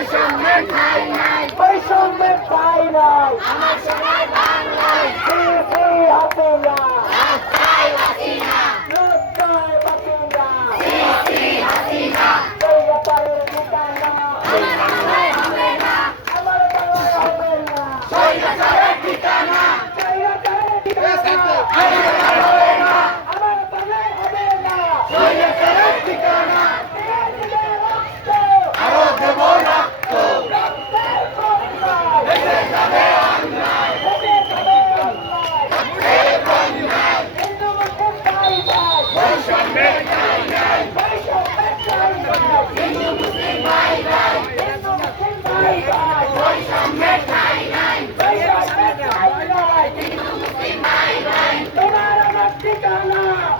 বৈষম্যের ঠাই নাই বৈষম্যের ঠাই নাই আমার সোনার বাংলায় হবে না রাস্তায় বাসি না রাস্তায় বাসি না শ্রী হাসি না Africa! Kalah.